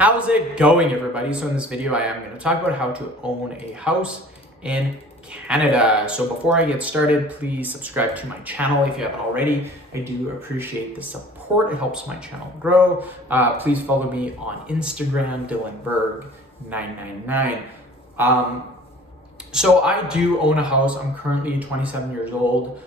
How's it going, everybody? So in this video, I am going to talk about how to own a house in Canada. So before I get started, please subscribe to my channel if you haven't already. I do appreciate the support. It helps my channel grow. Please follow me on Instagram, DylanBerg999. So I do own a house. I'm currently 27 years old.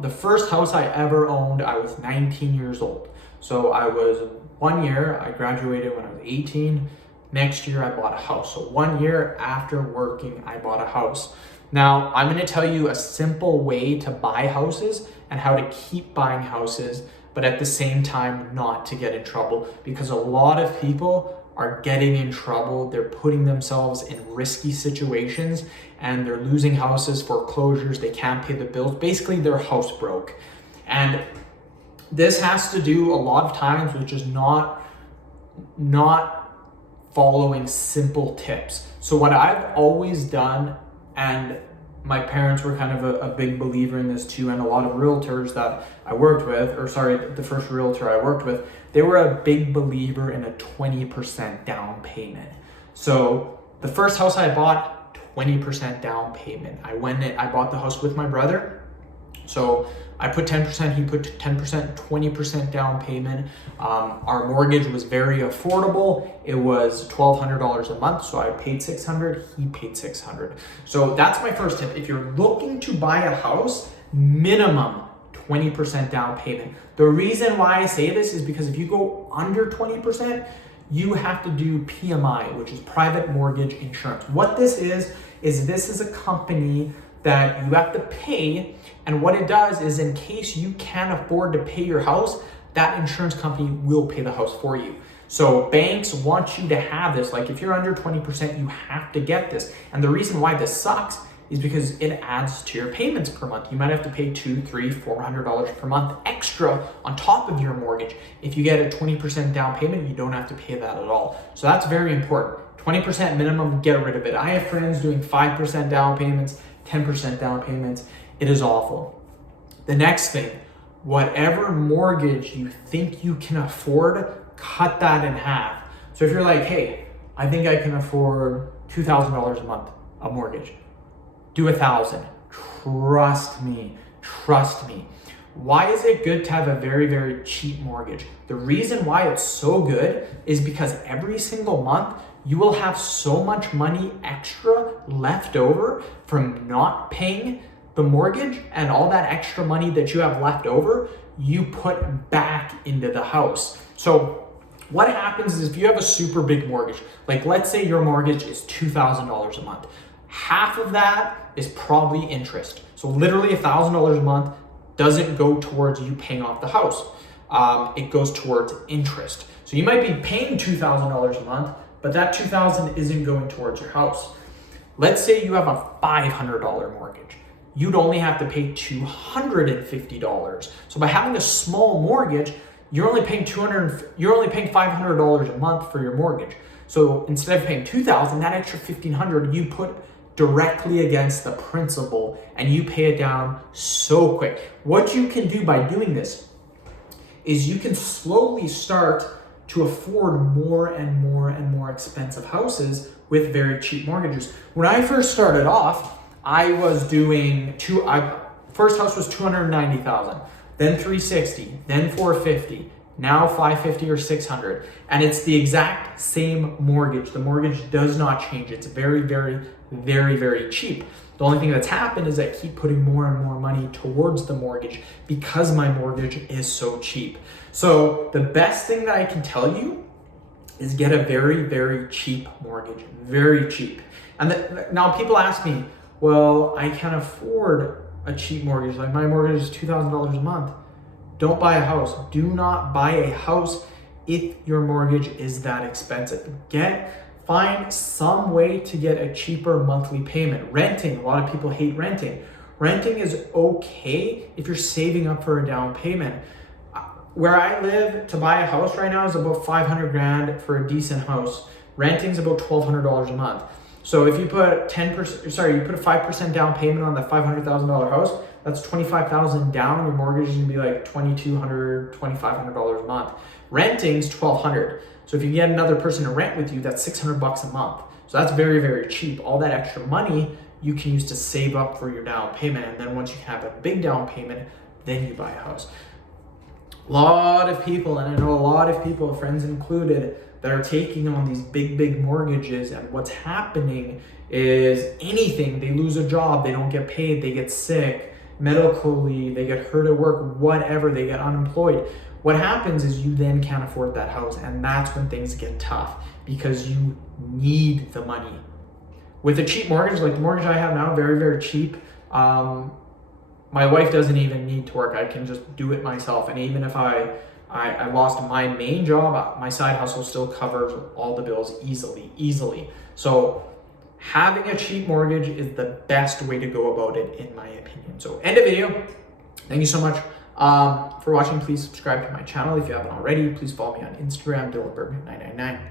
The first house I ever owned, I was 19 years old. So I was 1 year, I graduated when I was 18. Next year, I bought a house. So 1 year after working, I bought a house. Now, I'm gonna tell you a simple way to buy houses and how to keep buying houses, but at the same time, not to get in trouble, because a lot of people are getting in trouble. They're putting themselves in risky situations and they're losing houses, foreclosures, they can't pay the bills. Basically, they're house broke. And this has to do a lot of times with just not following simple tips. So what I've always done, and my parents were kind of a big believer in this too, and a lot of realtors that I worked with, the first realtor I worked with, they were a big believer in a 20% down payment. So the first house I bought, 20% down payment. I bought the house with my brother. So I put 10%, he put 10%, 20% down payment. Our mortgage was very affordable. It was $1,200 a month. So I paid $600, he paid $600. So that's my first tip. If you're looking to buy a house, minimum 20% down payment. The reason why I say this is because if you go under 20%, you have to do PMI, which is private mortgage insurance. What this is this is a company that you have to pay, and what it does is in case you can't afford to pay your house, that insurance company will pay the house for you. So banks want you to have this. Like if you're under 20%, you have to get this. And the reason why this sucks is because it adds to your payments per month. You might have to pay $200, $300, $400 per month extra on top of your mortgage. If you get a 20% down payment, you don't have to pay that at all. So that's very important. 20% minimum, get rid of it. I have friends doing 5% down payments, 10% down payments. It is awful. The next thing, whatever mortgage you think you can afford, cut that in half. So if you're like, hey, I think I can afford $2,000 a month, a mortgage, do $1,000. Trust me. Why is it good to have a very, very cheap mortgage? The reason why it's so good is because every single month, you will have so much money extra left over from not paying the mortgage, and all that extra money that you have left over, you put back into the house. So what happens is if you have a super big mortgage, like let's say your mortgage is $2,000 a month, half of that is probably interest. So literally $1,000 a month doesn't go towards you paying off the house. It goes towards interest. So you might be paying $2,000 a month, but that $2,000 isn't going towards your house. Let's say you have a $500 mortgage. You'd only have to pay $250. So by having a small mortgage, you're only paying $500 a month for your mortgage. So instead of paying $2,000, that extra $1,500 you put directly against the principal and you pay it down so quick. What you can do by doing this is you can slowly start to afford more and more expensive houses with very cheap mortgages. When I first started off, I was doing first house was $290,000, then $360,000, then $450,000, now $550,000 or $600,000, and it's the exact same mortgage. The mortgage does not change. It's very, very, very, very cheap. The only thing that's happened is I keep putting more and more money towards the mortgage because my mortgage is so cheap. So the best thing that I can tell you is get a very, very cheap mortgage, very cheap. And now people ask me, well, I can't afford a cheap mortgage. Like my mortgage is $2,000 a month. Don't buy a house. Do not buy a house if your mortgage is that expensive. Find some way to get a cheaper monthly payment. Renting, a lot of people hate renting. Renting is okay if you're saving up for a down payment. Where I live, to buy a house right now is about $500,000 for a decent house. Renting is about $1,200 a month. So if you put a 5% down payment on that $500,000 house, that's $25,000 down. Your mortgage is gonna be like $2,200, $2,500 a month. Renting's $1,200. So if you get another person to rent with you, that's $600 a month. So that's very, very cheap. All that extra money you can use to save up for your down payment. And then once you have a big down payment, then you buy a house. A lot of people, and I know a lot of people, friends included, that are taking on these big mortgages, and what's happening is anything, they lose a job, they don't get paid, they get sick, medically, they get hurt at work, whatever, they get unemployed. What happens is you then can't afford that house, and that's when things get tough because you need the money. With a cheap mortgage, like the mortgage I have now, very, very cheap. My wife doesn't even need to work. I can just do it myself. And even if I lost my main job, my side hustle still covers all the bills easily. So having a cheap mortgage is the best way to go about it, in my opinion. So end of video. Thank you so much for watching. Please subscribe to my channel if you haven't already. Please follow me on Instagram, DylanBerg999.